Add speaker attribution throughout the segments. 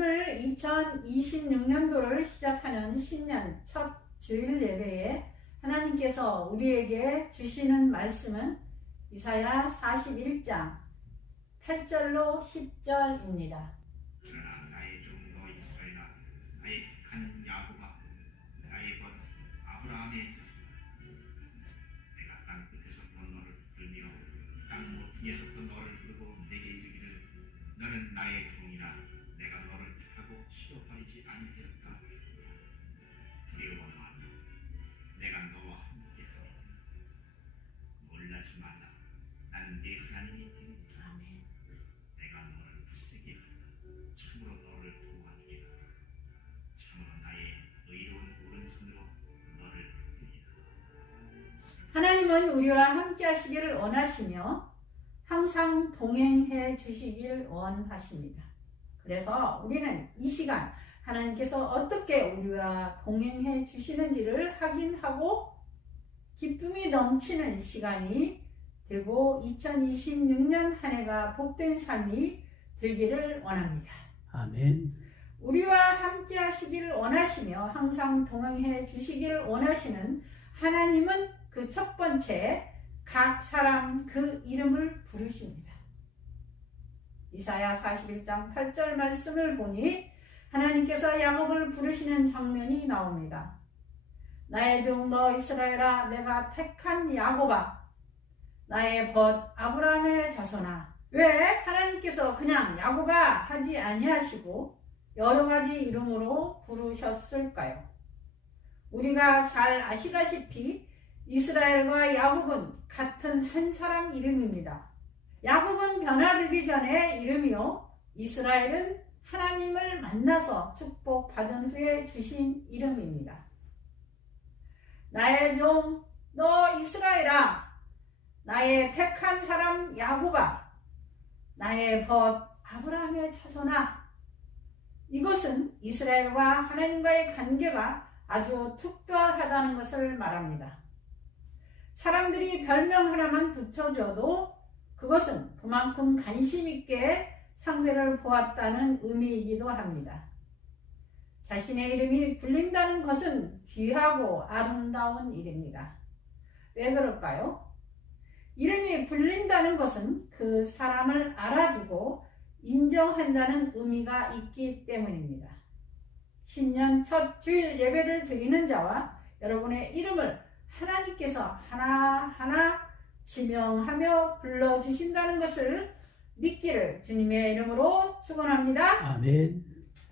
Speaker 1: 오늘 2026년도를 시작하는 신년 첫 주일 예배에 하나님께서 우리에게 주시는 말씀은 이사야 41장 8절로 10절입니다.
Speaker 2: 그러나 나의 종너 이스라엘아 나의 택한 야곱아 나의 것 아브라함의 자손아 내가 땅땅 모퉁이에서부터 너를 부르고 내게 이르기를 너는 나의 종이라 택하고 치워버리지 아니하였다. 두려워 마라 내가 너와 함께하리 놀라지 말라. 나는 네 하나님이 되니. 내가 너를 굳세게 하리라. 참으로 너를 도와주리라. 참으로 나의 의로운 오른손으로 너를 붙들리라.
Speaker 1: 하나님은 우리와 함께 하시기를 원하시며 항상 동행해 주시길 원하십니다. 그래서 우리는 이 시간 하나님께서 어떻게 우리와 동행해 주시는지를 확인하고 기쁨이 넘치는 시간이 되고 2026년 한 해가 복된 삶이 되기를 원합니다.
Speaker 3: 아멘.
Speaker 1: 우리와 함께 하시기를 원하시며 항상 동행해 주시기를 원하시는 하나님은 그 첫 번째 각 사람 그 이름을 부르십니다. 이사야 41장 8절 말씀을 보니 하나님께서 야곱을 부르시는 장면이 나옵니다. 나의 종 너 이스라엘아 내가 택한 야곱아 나의 벗 아브라함의 자손아 왜 하나님께서 그냥 야곱아 하지 아니하시고 여러 가지 이름으로 부르셨을까요? 우리가 잘 아시다시피 이스라엘과 야곱은 같은 한 사람 이름입니다. 야곱은 변화되기 전에 이름이요. 이스라엘은 하나님을 만나서 축복받은 후에 주신 이름입니다. 나의 종, 너 이스라엘아, 나의 택한 사람 야곱아, 나의 벗 아브라함의 자손아, 이것은 이스라엘과 하나님과의 관계가 아주 특별하다는 것을 말합니다. 사람들이 별명 하나만 붙여줘도 그것은 그만큼 관심 있게 상대를 보았다는 의미이기도 합니다. 자신의 이름이 불린다는 것은 귀하고 아름다운 일입니다. 왜 그럴까요? 이름이 불린다는 것은 그 사람을 알아주고 인정한다는 의미가 있기 때문입니다. 신년 첫 주일 예배를 드리는 자와 여러분의 이름을 하나님께서 하나하나 지명하며 불러주신다는 것을 믿기를 주님의 이름으로 축원합니다.
Speaker 3: 아멘.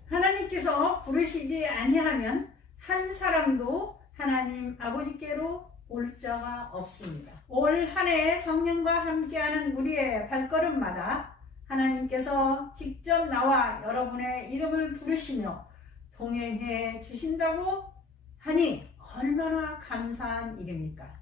Speaker 1: 하나님께서 부르시지 아니하면 한 사람도 하나님 아버지께로 올 자가 없습니다. 올 한 해 성령과 함께하는 우리의 발걸음마다 하나님께서 직접 나와 여러분의 이름을 부르시며 동행해 주신다고 하니 얼마나 감사한 일입니까?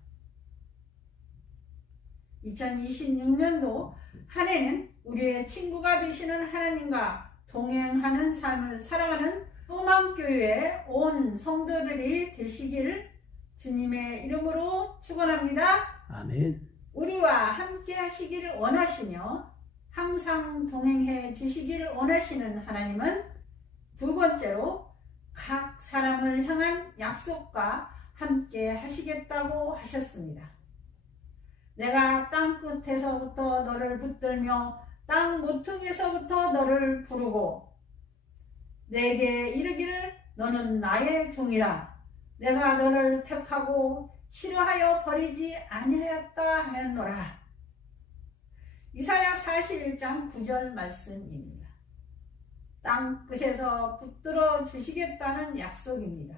Speaker 1: 2026년도 한 해는 우리의 친구가 되시는 하나님과 동행하는 삶을 살아가는 소망교회 온 성도들이 되시기를 주님의 이름으로 축원합니다.
Speaker 3: 아멘.
Speaker 1: 우리와 함께 하시기를 원하시며 항상 동행해 주시기를 원하시는 하나님은 두 번째로 각 사람을 향한 약속과 함께 하시겠다고 하셨습니다. 내가 땅 끝에서부터 너를 붙들며 땅 모퉁이에서부터 너를 부르고 내게 이르기를 너는 나의 종이라 내가 너를 택하고 싫어하여 버리지 아니하였다 하였노라. 이사야 41장 9절 말씀입니다. 땅 끝에서 붙들어 주시겠다는 약속입니다.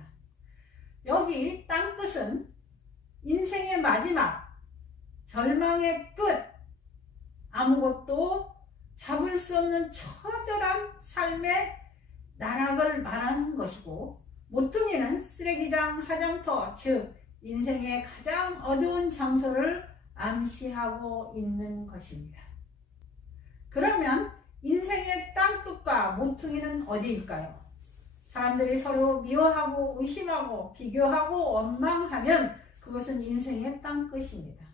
Speaker 1: 여기 땅 끝은 인생의 마지막, 절망의 끝, 아무것도 잡을 수 없는 처절한 삶의 나락을 말하는 것이고, 모퉁이는 쓰레기장, 화장터, 즉, 인생의 가장 어두운 장소를 암시하고 있는 것입니다. 그러면 인생의 땅끝과 모퉁이는 어디일까요? 사람들이 서로 미워하고 의심하고 비교하고 원망하면 그것은 인생의 땅끝입니다.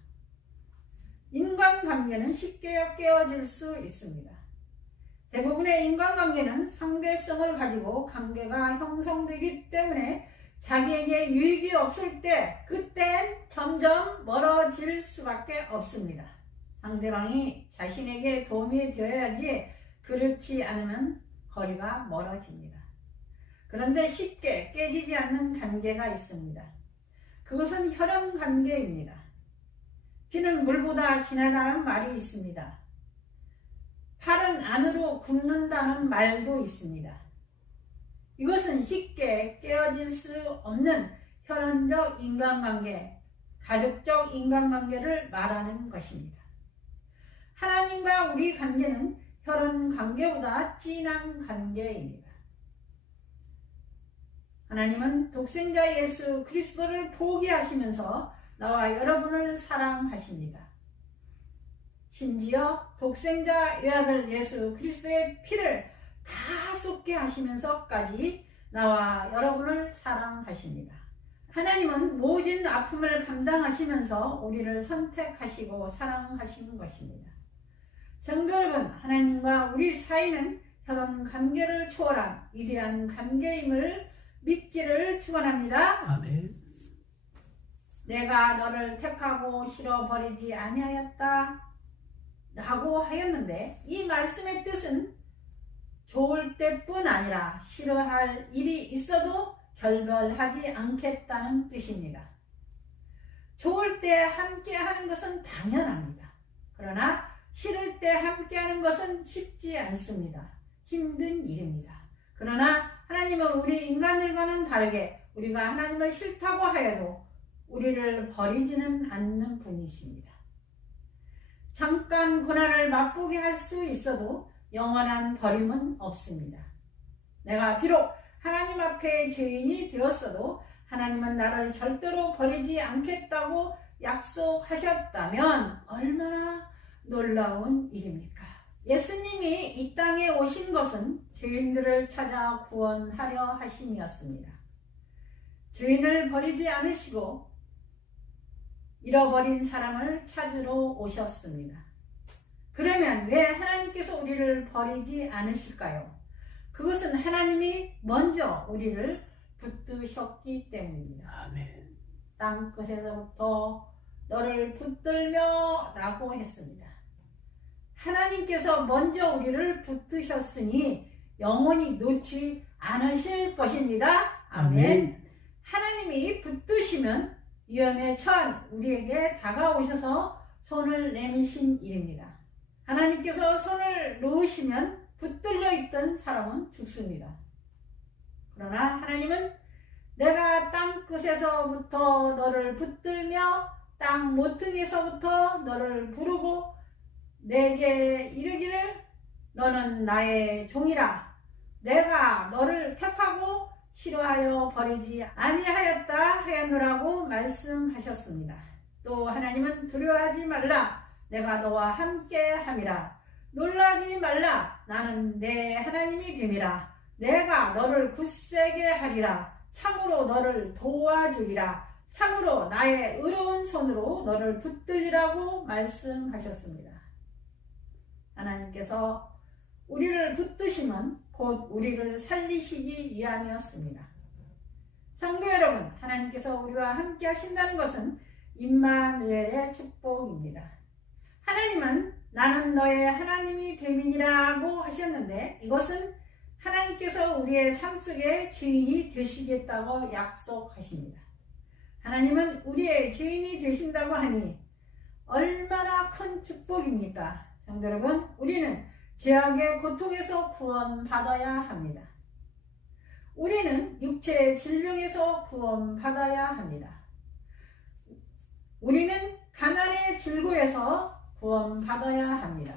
Speaker 1: 인간관계는 쉽게 깨어질 수 있습니다. 대부분의 인간관계는 상대성을 가지고 관계가 형성되기 때문에 자기에게 유익이 없을 때 그땐 점점 멀어질 수밖에 없습니다. 상대방이 자신에게 도움이 되어야지 그렇지 않으면 거리가 멀어집니다. 그런데 쉽게 깨지지 않는 관계가 있습니다. 그것은 혈연 관계입니다. 피는 물보다 진하다는 말이 있습니다. 팔은 안으로 굽는다는 말도 있습니다. 이것은 쉽게 깨어질 수 없는 혈연적 인간관계, 가족적 인간관계를 말하는 것입니다. 하나님과 우리 관계는 혈연 관계보다 진한 관계입니다. 하나님은 독생자 예수 그리스도를 포기하시면서 나와 여러분을 사랑하십니다. 심지어 독생자 외아들 예수 그리스도의 피를 다 쏟게 하시면서까지 나와 여러분을 사랑하십니다. 하나님은 모진 아픔을 감당하시면서 우리를 선택하시고 사랑하신 것입니다. 성도 여러분, 하나님과 우리 사이는 혈연 관계를 초월한 위대한 관계임을 믿기를 축원합니다.
Speaker 3: 아멘.
Speaker 1: 내가 너를 택하고 싫어버리지 아니하였다 라고 하였는데 이 말씀의 뜻은 좋을 때뿐 아니라 싫어할 일이 있어도 결별하지 않겠다는 뜻입니다. 좋을 때 함께 하는 것은 당연합니다. 그러나 싫을 때 함께 하는 것은 쉽지 않습니다. 힘든 일입니다. 그러나 하나님은 우리 인간들과는 다르게 우리가 하나님을 싫다고 하여도 우리를 버리지는 않는 분이십니다. 잠깐 고난을 맛보게 할 수 있어도 영원한 버림은 없습니다. 내가 비록 하나님 앞에 죄인이 되었어도 하나님은 나를 절대로 버리지 않겠다고 약속하셨다면 얼마나 놀라운 일입니까? 예수님이 이 땅에 오신 것은 죄인들을 찾아 구원하려 하심이었습니다. 죄인을 버리지 않으시고 잃어버린 사람을 찾으러 오셨습니다. 그러면 왜 하나님께서 우리를 버리지 않으실까요? 그것은 하나님이 먼저 우리를 붙드셨기 때문입니다.
Speaker 3: 아멘.
Speaker 1: 땅 끝에서부터 너를 붙들며 라고 했습니다. 하나님께서 먼저 우리를 붙드셨으니 영원히 놓지 않으실 것입니다. 아멘.
Speaker 3: 아멘.
Speaker 1: 하나님이 붙드시면 위험에 처한 우리에게 다가오셔서 손을 내미신 일입니다. 하나님께서 손을 놓으시면 붙들려 있던 사람은 죽습니다. 그러나 하나님은 내가 땅 끝에서부터 너를 붙들며 땅 모퉁이에서부터 너를 부르고 내게 이르기를 너는 나의 종이라 내가 너를 택하고 싫어하여 버리지 아니하였다 하였노라고 말씀하셨습니다. 또 하나님은 두려워하지 말라. 내가 너와 함께 함이라. 놀라지 말라. 나는 내 하나님이 됨이라. 내가 너를 굳세게 하리라. 참으로 너를 도와주리라. 참으로 나의 의로운 손으로 너를 붙들리라고 말씀하셨습니다. 하나님께서 우리를 붙드시면 곧 우리를 살리시기 위함이었습니다. 성도 여러분, 하나님께서 우리와 함께 하신다는 것은 임마누엘의 축복입니다. 하나님은 나는 너의 하나님이 됨이니라고 하셨는데 이것은 하나님께서 우리의 삶 속에 주인이 되시겠다고 약속하십니다. 하나님은 우리의 주인이 되신다고 하니 얼마나 큰 축복입니까? 성도 여러분, 우리는 죄악의 고통에서 구원받아야 합니다. 우리는 육체의 질병에서 구원받아야 합니다. 우리는 가난의 질고에서 구원받아야 합니다.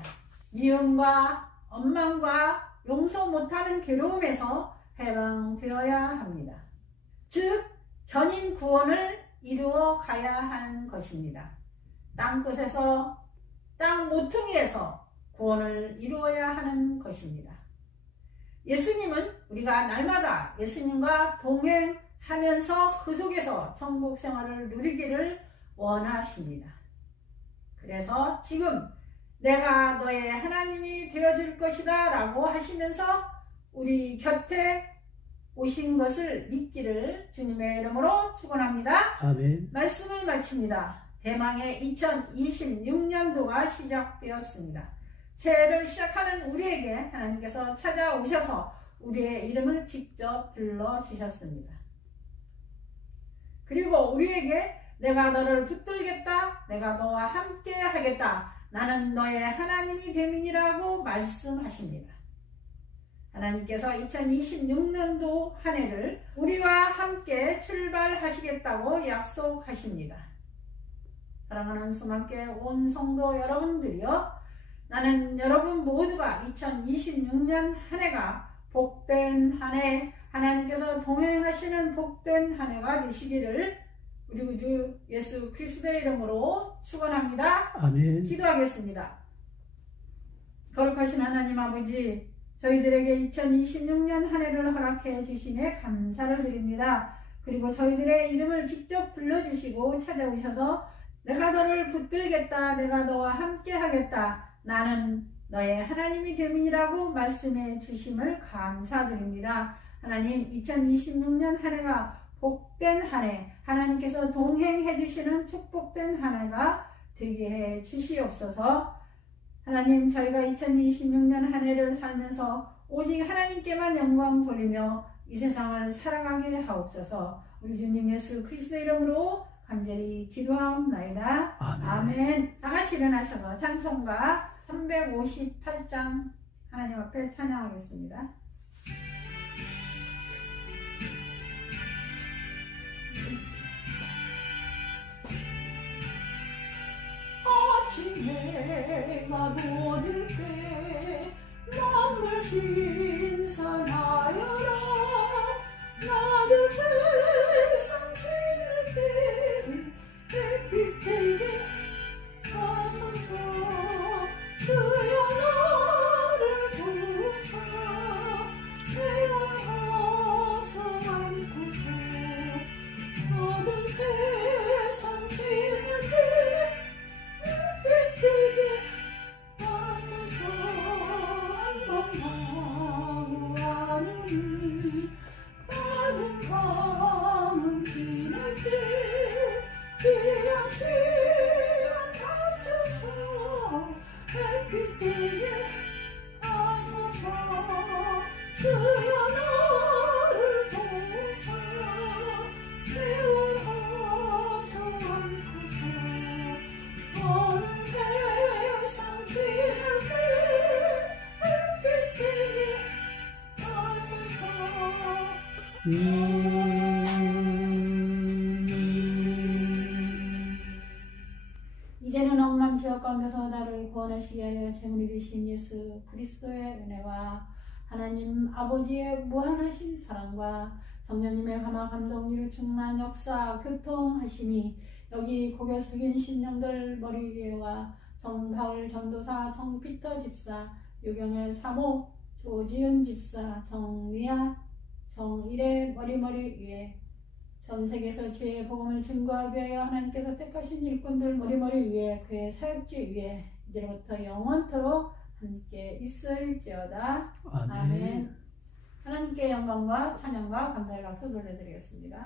Speaker 1: 미움과 원망과 용서 못하는 괴로움에서 해방되어야 합니다. 즉, 전인 구원을 이루어 가야 하는 것입니다. 땅끝에서, 땅 모퉁이에서 구원을 이루어야 하는 것입니다. 예수님은 우리가 날마다 예수님과 동행하면서 그 속에서 천국 생활을 누리기를 원하십니다. 그래서 지금 내가 너의 하나님이 되어줄 것이다 라고 하시면서 우리 곁에 오신 것을 믿기를 주님의 이름으로 축원합니다.
Speaker 3: 아멘.
Speaker 1: 말씀을 마칩니다. 대망의 2026년도가 시작되었습니다. 새해를 시작하는 우리에게 하나님께서 찾아오셔서 우리의 이름을 직접 불러주셨습니다. 그리고 우리에게 내가 너를 붙들겠다. 내가 너와 함께 하겠다. 나는 너의 하나님이 됨이니라고 말씀하십니다. 하나님께서 2026년도 한 해를 우리와 함께 출발하시겠다고 약속하십니다. 사랑하는 수많게 온 성도 여러분들이여 나는 여러분 모두가 2026년 한 해가 복된 한 해, 하나님께서 동행하시는 복된 한 해가 되시기를 우리 구주 예수 그리스도의 이름으로 축원합니다.
Speaker 3: 아멘.
Speaker 1: 기도하겠습니다. 거룩하신 하나님 아버지, 저희들에게 2026년 한 해를 허락해 주심에 감사를 드립니다. 그리고 저희들의 이름을 직접 불러주시고 찾아오셔서 내가 너를 붙들겠다, 내가 너와 함께 하겠다, 나는 너의 하나님이 됨이라고 말씀해 주심을 감사드립니다. 하나님, 2026년 한 해가 복된 한 해, 하나님께서 동행해 주시는 축복된 한 해가 되게 해 주시옵소서. 하나님, 저희가 2026년 한 해를 살면서 오직 하나님께만 영광 돌리며 이 세상을 살아가게 하옵소서. 우리 주님 예수 그리스도 이름으로 간절히 기도하옵나이다.
Speaker 3: 아멘.
Speaker 1: 아멘. 다 같이 일어나셔서 찬송가 358장 하나님 앞에 찬양하겠습니다. 아침에 마도들 때 마음을 신 이제는 억만 지역 가운데서 나를 구원하시게 하여 재물이 되신 예수 그리스도의 은혜와 하나님 아버지의 무한하신 사랑과 성령님의 감화 감동으로 충만 역사 교통하심이 여기 고개 숙인 신령들 머리 위에와 정바울 전도사 정피터 집사 유경의 사모 조지은 집사 정미아 정일의 머리머리 위에 전 세계에서 주의 복음을 증거하기 위하여 하나님께서 택하신 일꾼들 머리머리 위에 그의 사역지 위에 이제부터 영원토록 함께 있을지어다.
Speaker 3: 아멘.
Speaker 1: 아멘. 하나님께 영광과 찬양과 감사의 박수 돌려드리겠습니다.